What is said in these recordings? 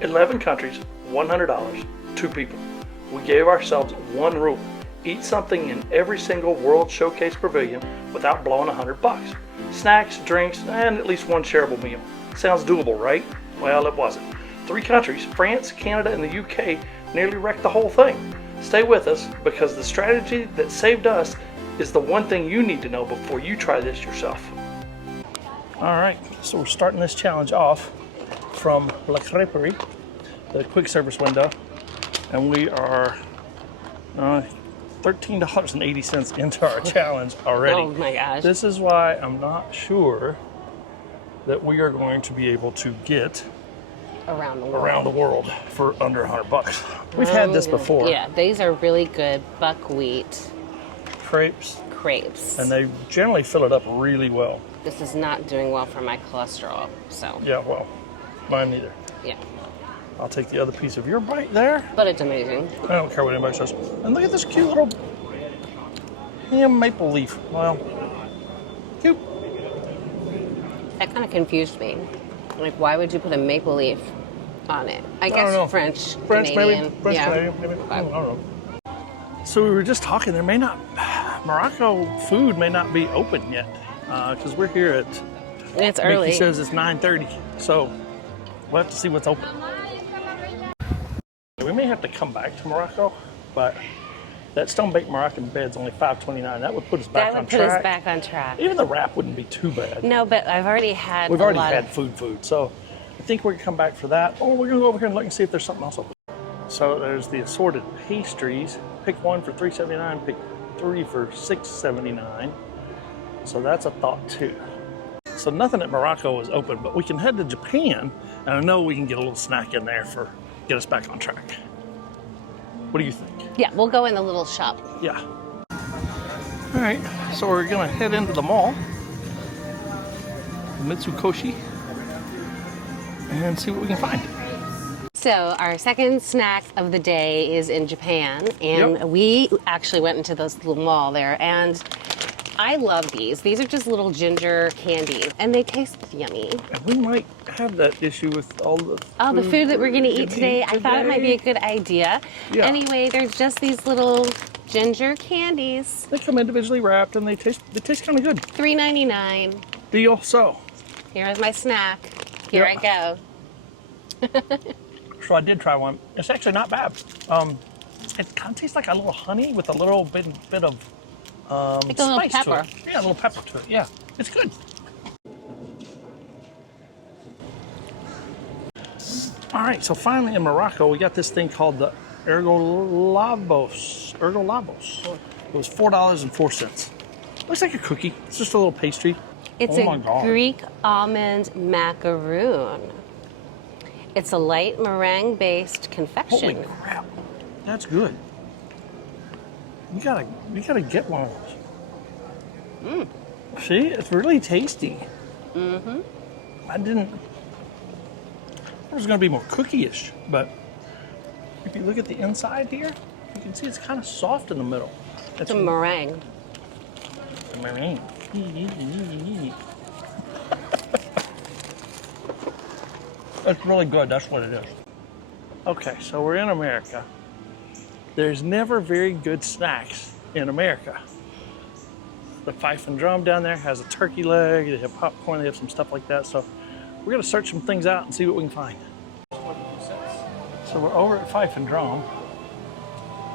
11 countries, $100, 2 people. We gave ourselves one rule. Eat something in every single World Showcase pavilion without blowing $100. Snacks, drinks, and at least one shareable meal. Sounds doable, right? Well, it wasn't. 3 countries, France, Canada, and the UK, nearly wrecked the whole thing. Stay with us because the strategy that saved us is the one thing you need to know before you try this yourself. All right, so we're starting this challenge off from La Crêperie, the quick service window, and we are $13.80 into our challenge already. Oh my gosh. This is why I'm not sure that we are going to be able to get around the world for under $100. We've had this before. Yeah, these are really good buckwheat crepes, and they generally fill it up really well. This is not doing well for my cholesterol, so. Yeah, well, mine neither. Yeah. I'll take the other piece of your bite there. But it's amazing. I don't care what anybody says. And look at this cute little ham maple leaf. Well, cute. That kind of confused me. Like, why would you put a maple leaf on it? I guess French, Canadian. Maybe. French, yeah. Canadian, maybe. I don't know. So we were just talking, Morocco food may not be open yet, because we're here at, it's early. Mickey says it's 9:30, so we'll have to see what's open. We may have to come back to Morocco, but that stone-baked Moroccan bed's only $5.29. That would put us back on track. That would put us back on track. Even the wrap wouldn't be too bad. No, but I've already had We've already had food, so I think we're gonna come back for that. Oh, we're gonna go over here and look and see if there's something else open. So there's the assorted pastries. Pick one for $3.79, pick 3 for $6.79. So that's a thought too. So nothing at Morocco is open, but we can head to Japan, and I know we can get a little snack in there for get us back on track. What do you think? Yeah, we'll go in the little shop. Yeah. All right, so we're gonna head into the mall, Mitsukoshi, and see what we can find. So our second snack of the day is in Japan, and we actually went into this little mall there, and I love these. These are just little ginger candies, and they taste yummy. And we might have that issue with all the the food that we're going to eat today. I thought it might be a good idea. Yeah. Anyway, there's just these little ginger candies. They come individually wrapped, and they taste kind of good. $3.99. Deal. So here's my snack. Here I go. So I did try one. It's actually not bad. It kind of tastes like a little honey with a little bit of like a little spice pepper. to it. Yeah, a little pepper to it. Yeah, it's good. All right, so finally in Morocco, we got this thing called the Ergolabos. It was $4.04. Looks like a cookie. It's just a little pastry. It's a Greek almond macaroon. It's a light meringue-based confection. Holy crap, that's good. You gotta get one of those. See, it's really tasty. Mm-hmm. It was gonna be more cookie-ish, but if you look at the inside here, you can see it's kind of soft in the middle. It's a meringue. A meringue. It's really good, that's what it is. Okay, so we're in America. There's never very good snacks in America. The Fife and Drum down there has a turkey leg, they have popcorn, they have some stuff like that. So we're gonna search some things out and see what we can find. So we're over at Fife and Drum.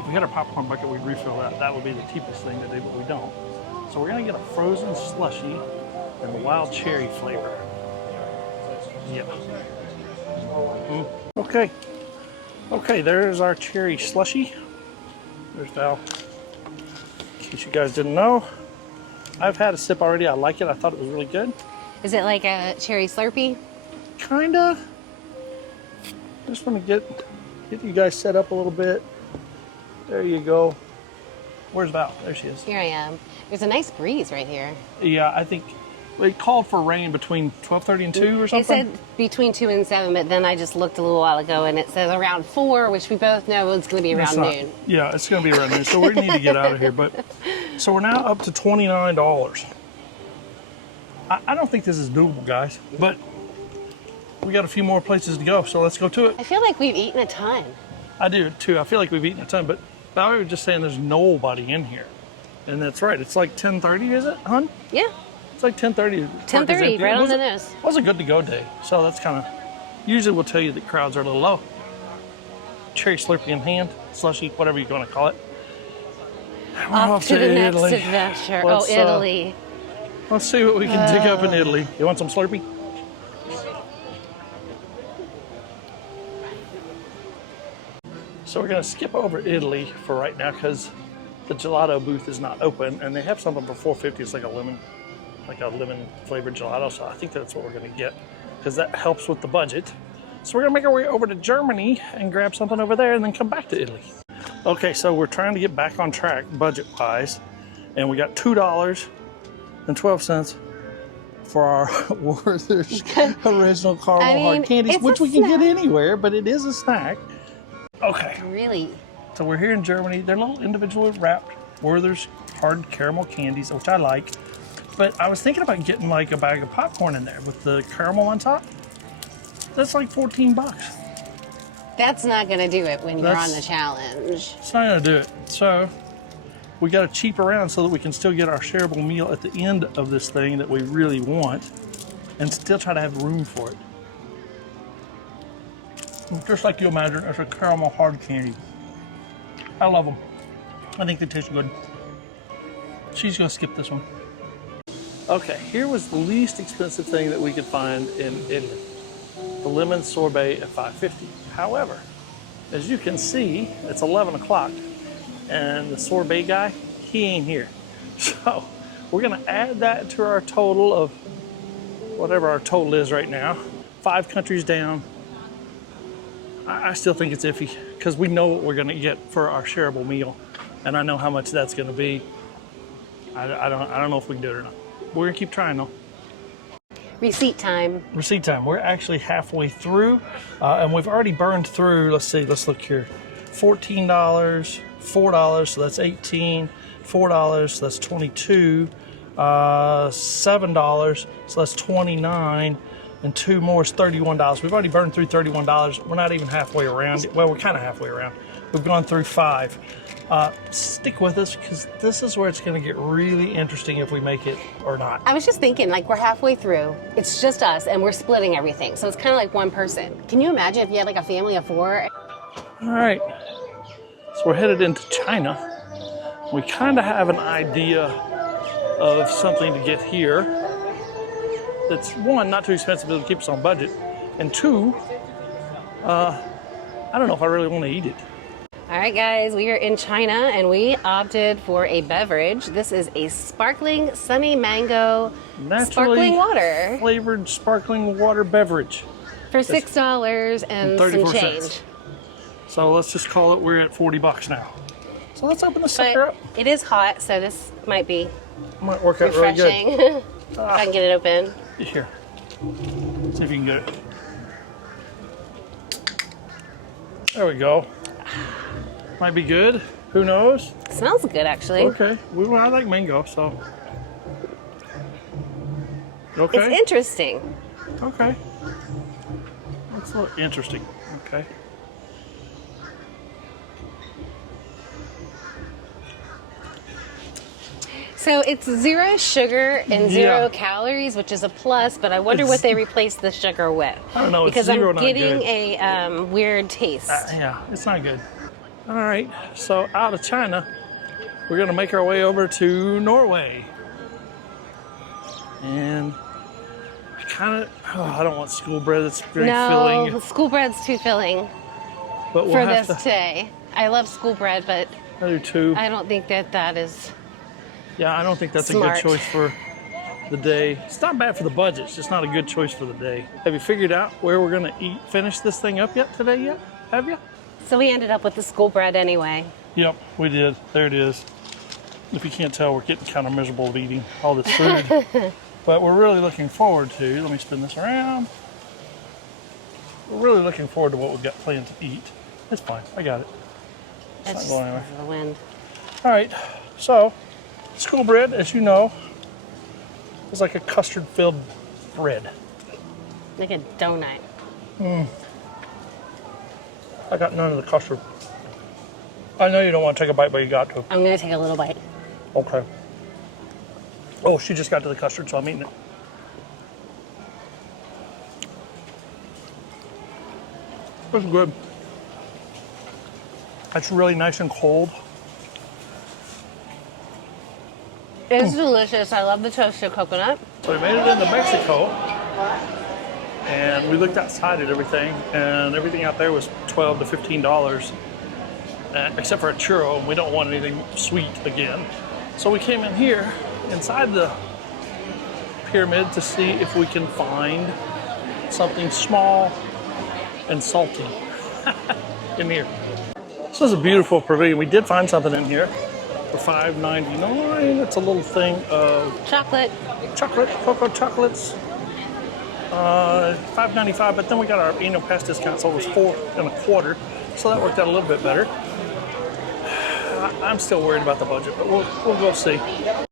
If we had a popcorn bucket, we'd refill that. That would be the cheapest thing to do, but we don't. So we're gonna get a frozen slushy and the wild cherry flavor. Yeah. Okay, there's our cherry slushy. There's Val. In case you guys didn't know, I've had a sip already. I like it. I thought it was really good. Is it like a cherry Slurpee? Kinda. Just want to get you guys set up a little bit. There you go. Where's Val? There she is. Here I am. There's a nice breeze right here. Yeah, I think it called for rain between 12:30 and 2 or something. It said between 2 and 7, but then I just looked a little while ago and it says around 4, which we both know it's going to be around noon. Yeah, it's going to be around noon, so we need to get out of here. But so we're now up to $29. I don't think this is doable, guys, but we got a few more places to go, so let's go to it. I feel like we've eaten a ton. I do too. I feel like we've eaten a ton, but Valerie was just saying there's nobody in here. And that's right. It's like 10:30, is it, hun? Yeah. It's like 10:30. 10:30, right on the nose. It was a good to go day. So that's kind of, usually we'll tell you that crowds are a little low. Cherry Slurpee in hand, slushy, whatever you're going to call it. We're Off to the Italy. next adventure. Let's, Italy. Let's see what we can dig up in Italy. You want some Slurpee? So we're going to skip over Italy for right now because the gelato booth is not open, and they have something for $4.50. It's like a lemon flavored gelato. So I think that's what we're going to get because that helps with the budget. So we're going to make our way over to Germany and grab something over there, and then come back to Italy. Okay, so we're trying to get back on track budget-wise, and we got $2.12 for our Werther's original caramel hard candies, which we can get anywhere, but it is a snack. Okay. Really? So we're here in Germany. They're little individually wrapped Werther's hard caramel candies, which I like. But I was thinking about getting like a bag of popcorn in there with the caramel on top. That's like 14 bucks. That's not going to do it when you're on the challenge. It's not going to do it. So we got to cheap around so that we can still get our shareable meal at the end of this thing that we really want and still try to have room for it. Just like you imagine, it's a caramel hard candy. I love them. I think they taste good. She's going to skip this one. Okay, here was the least expensive thing that we could find in Italy. The lemon sorbet at $5.50. However, as you can see, it's 11 o'clock and the sorbet guy, he ain't here. So we're going to add that to our total of whatever our total is right now. 5 countries down. I still think it's iffy because we know what we're going to get for our shareable meal, and I know how much that's going to be. I don't know if we can do it or not. We're going to keep trying though. Receipt time. Receipt time. We're actually halfway through, and we've already burned through. Let's see. Let's look here. $14, $4, so that's $18. $4, so that's $22. $7, so that's $29. And 2 more is $31. We've already burned through $31. We're not even halfway around. Well, we're kind of halfway around. We've gone through 5. Stick with us because this is where it's going to get really interesting if we make it or not. I was just thinking, like, we're halfway through. It's just us, and we're splitting everything. So it's kind of like one person. Can you imagine if you had like a family of 4? All right. So we're headed into China. We kind of have an idea of something to get here. That's 1, not too expensive, it'll keep us on budget, and 2, I don't know if I really want to eat it. All right, guys, we are in China and we opted for a beverage. This is a sparkling sunny mango sparkling water. Flavored sparkling water beverage. For $6 and some change. Cents. So let's just call it, we're at $40 now. So let's open the sucker up. It is hot, so this might be work out refreshing. really good. If I can get it open. Here. See if you can get it. There we go. Might be good. Who knows? It smells good, actually. Okay. I like mango, so. Okay. It's interesting. Okay. That's a little interesting. Okay. So it's 0 sugar and 0 calories, which is a plus, but I wonder what they replaced the sugar with. I don't know. Because I'm getting a weird taste. Yeah, it's not good. All right, so out of China, we're going to make our way over to Norway. And I don't want school bread. It's very filling. No, school bread's too filling But for this today. I love school bread, but I do too. I don't think that is. Yeah, I don't think that's smart. a good choice for the day. It's not bad for the budget. It's just not a good choice for the day. Have you figured out where we're going to finish this thing up today yet? Have you? So we ended up with the school bread anyway. Yep, we did. There it is. If you can't tell, we're getting kind of miserable of eating all this food. But we're really looking forward to, let me spin this around. We're really looking forward to what we've got planned to eat. It's fine. I got it. It's not going anywhere. The wind. All right, so school bread, as you know, is like a custard-filled bread. Like a donut. I got none of the custard. I know you don't want to take a bite, but you got to. I'm gonna take a little bite. Okay. Oh, she just got to the custard, so I'm eating it. It's good. It's really nice and cold. It's delicious. I love the toasted coconut. So we made it into Mexico, and we looked outside at everything, and everything out there was $12 to $15, except for a churro, and we don't want anything sweet again. So we came in here, inside the pyramid, to see if we can find something small and salty in here. This is a beautiful pavilion. We did find something in here for $5.99. It's a little thing of Chocolate. cocoa chocolates. $5.95, but then we got our annual pass discount, so it was $4.25. So that worked out a little bit better. I'm still worried about the budget, but we'll go see.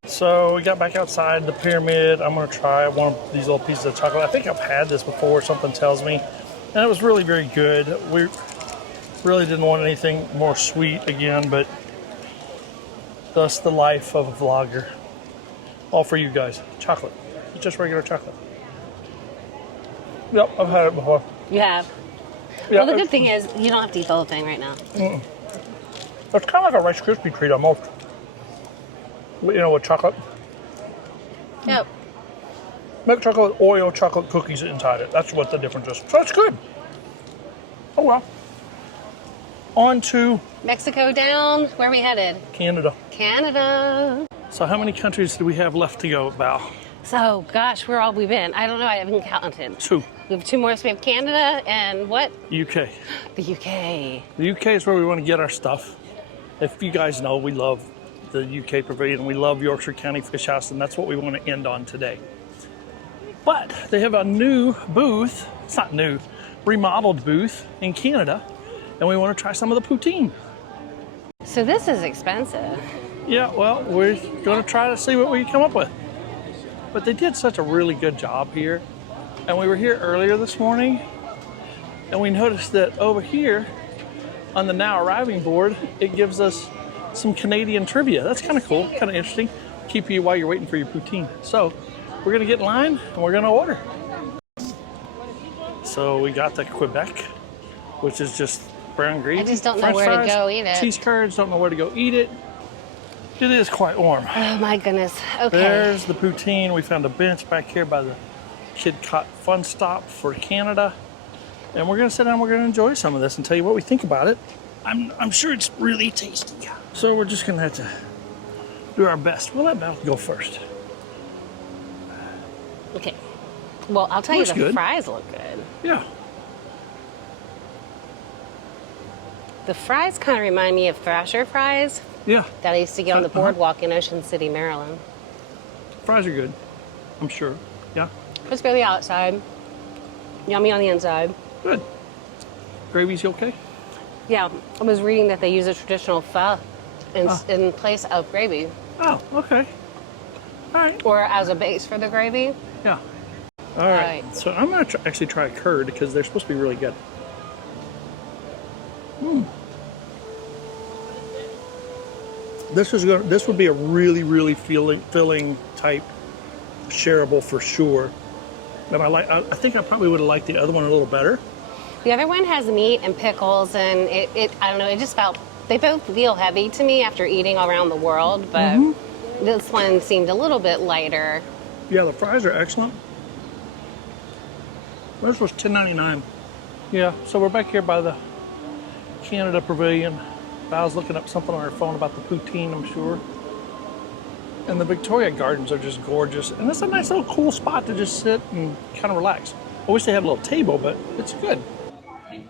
So we got back outside the pyramid. I'm gonna try one of these little pieces of chocolate. I think I've had this before, something tells me. And it was really very good. We really didn't want anything more sweet again, but thus the life of a vlogger. All for you guys. Chocolate. It's just regular chocolate. Yep, I've had it before. You have. Yeah, Well, the good thing is you don't have to eat the whole thing right now. It's kind of like a Rice Krispie treat almost. You know, with chocolate. Yep. Milk chocolate with Oreo chocolate cookies inside it. That's what the difference is. So it's good. Oh well. On to Mexico down. Where are we headed? Canada. Canada. So how many countries do we have left to go, Val? So, gosh, where all we been? I don't know. I haven't counted. 2. We have 2 more. So we have Canada and what? UK. The UK. The UK is where we want to get our stuff. If you guys know, we love the UK Pavilion. We love Yorkshire County Fish House, and that's what we want to end on today. But they have a new booth. It's not new. Remodeled booth in Canada, and we want to try some of the poutine. So this is expensive. Yeah, well, we're going to try to see what we come up with. But they did such a really good job here. And we were here earlier this morning, and we noticed that over here on the now arriving board, it gives us some Canadian trivia. That's kind of cool, kind of interesting. Keep you while you're waiting for your poutine. So we're going to get in line, and we're going to order. So we got the Quebec, which is just brown gravy. I just don't know French where fries, to go eat it. Cheese curds, don't know where to go eat it. It is quite warm. Oh my goodness. Okay. There's the poutine. We found a bench back here by the EPCOT Fun Stop for Canada. And we're gonna sit down, we're gonna enjoy some of this and tell you what we think about it. I'm sure it's really tasty. So we're just gonna have to do our best. We'll let Val go first. Okay. Well, I'll tell you, Looks the good. fries look good. Yeah. The fries kind of remind me of Thrasher fries Yeah. that I used to get on the boardwalk in Ocean City, Maryland. Fries are good, I'm sure. Yeah. Crispy on the outside, yummy on the inside. Good. Gravy's okay? Yeah, I was reading that they use a traditional pho in place of gravy, Oh, okay. All right. or as a base for the gravy. Yeah. All right. Right. So I'm gonna actually try a curd because they're supposed to be really good. This would be a really filling type shareable for sure. And I think I probably would have liked the other one a little better. The other one has meat and pickles, and it I don't know, it just felt, they both feel heavy to me after eating around the world, but this one seemed a little bit lighter. Yeah, the fries are excellent. This was $10.99. Yeah, so we're back here by the Canada Pavilion. Val's looking up something on her phone about the poutine, I'm sure. And the Victoria Gardens are just gorgeous. And it's a nice little cool spot to just sit and kind of relax. I wish they had a little table, but it's good.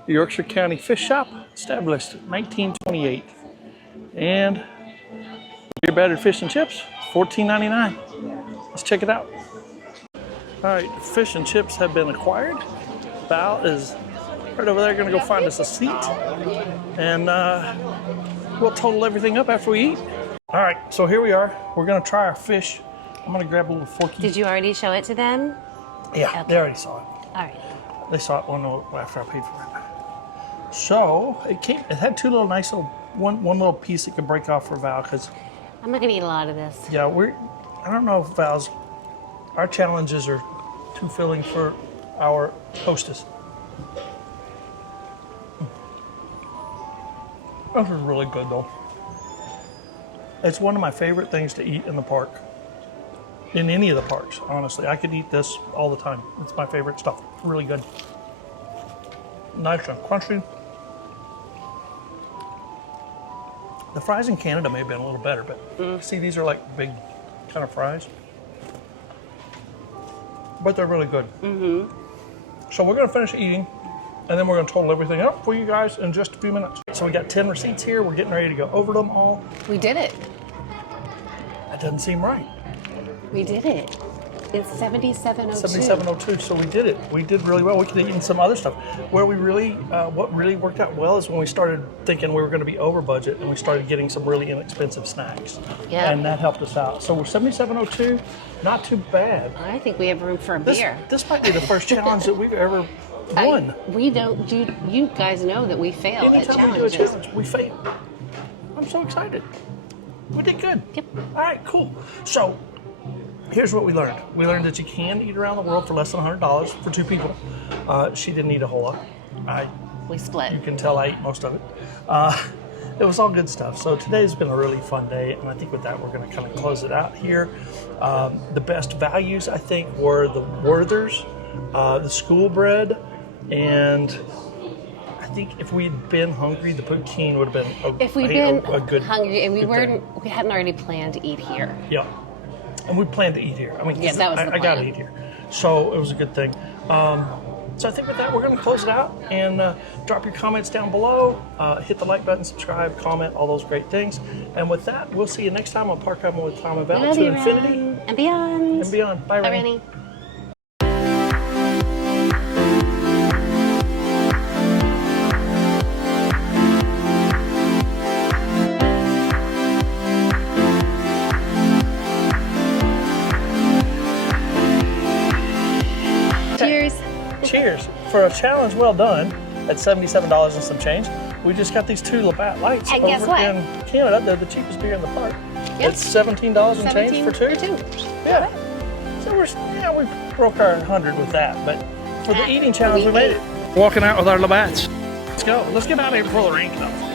The Yorkshire County Fish Shop, established 1928. And beer battered fish and chips, $14.99. Let's check it out. All right, fish and chips have been acquired. Val is right over there, gonna go find us a seat. And we'll total everything up after we eat. All right, so here we are. We're gonna try our fish. I'm gonna grab a little forky. Did you already show it to them? Yeah, Okay. they already saw it. All right. They saw it after I paid for it. So it had two little nice little one little piece that could break off for Val because I'm not gonna eat a lot of this. yeah, I don't know if our challenges are too filling for our hostess. This is really good though. It's one of my favorite things to eat in the park. In any of the parks, honestly. I could eat this all the time. It's my favorite stuff. Really good. Nice and crunchy. The fries in Canada may have been a little better, but see, these are like big kind of fries. But they're really good. Mm-hmm. So we're gonna finish eating, and then we're gonna total everything up for you guys in just a few minutes. So we got 10 receipts here. We're getting ready to go over them all. We did it. That doesn't seem right. We did it. It's 7702. 7702, so we did it. We did really well. We could have eaten some other stuff. Where we really, what really worked out well is when we started thinking we were going to be over budget and we started getting some really inexpensive snacks. Yeah. And that helped us out. So we're 7702, not too bad. I think we have room for a beer. This might be the first challenge that we've ever won. We don't do, you guys know that we fail at Anytime challenges. we do a challenge, we fail. I'm so excited. We did good. Yep. All right, cool. So, here's what we learned. We learned that you can eat around the world for less than $100 for two people. She didn't eat a whole lot. We split. You can tell I ate most of it. It was all good stuff. So today's been a really fun day, and I think with that we're going to kind of close it out here. The best values, I think, were the Werthers, the school bread, and I think if we had been hungry, the poutine would have been a good hungry and we thing. hadn't already planned to eat here. Yeah. And we planned to eat here. I mean, yeah, that was the I got to eat here. So it was a good thing. So I think with that, we're going to close it out and drop your comments down below. Hit the like button, subscribe, comment, all those great things. And with that, we'll see you next time on Park Hopping with Tom and Val to infinity and beyond. And beyond. Bye, Rennie. Cheers. Cheers. For a challenge well done at $77 and some change. We just got these two Labatt Lights and over guess what? in Canada. They're the cheapest beer in the park. Yep. It's $17 and change for two. Yeah. So we broke our 100 with that, but for the eating challenge we made it. Walking out with our Labatts. Let's go. Let's get out of here before the rain comes.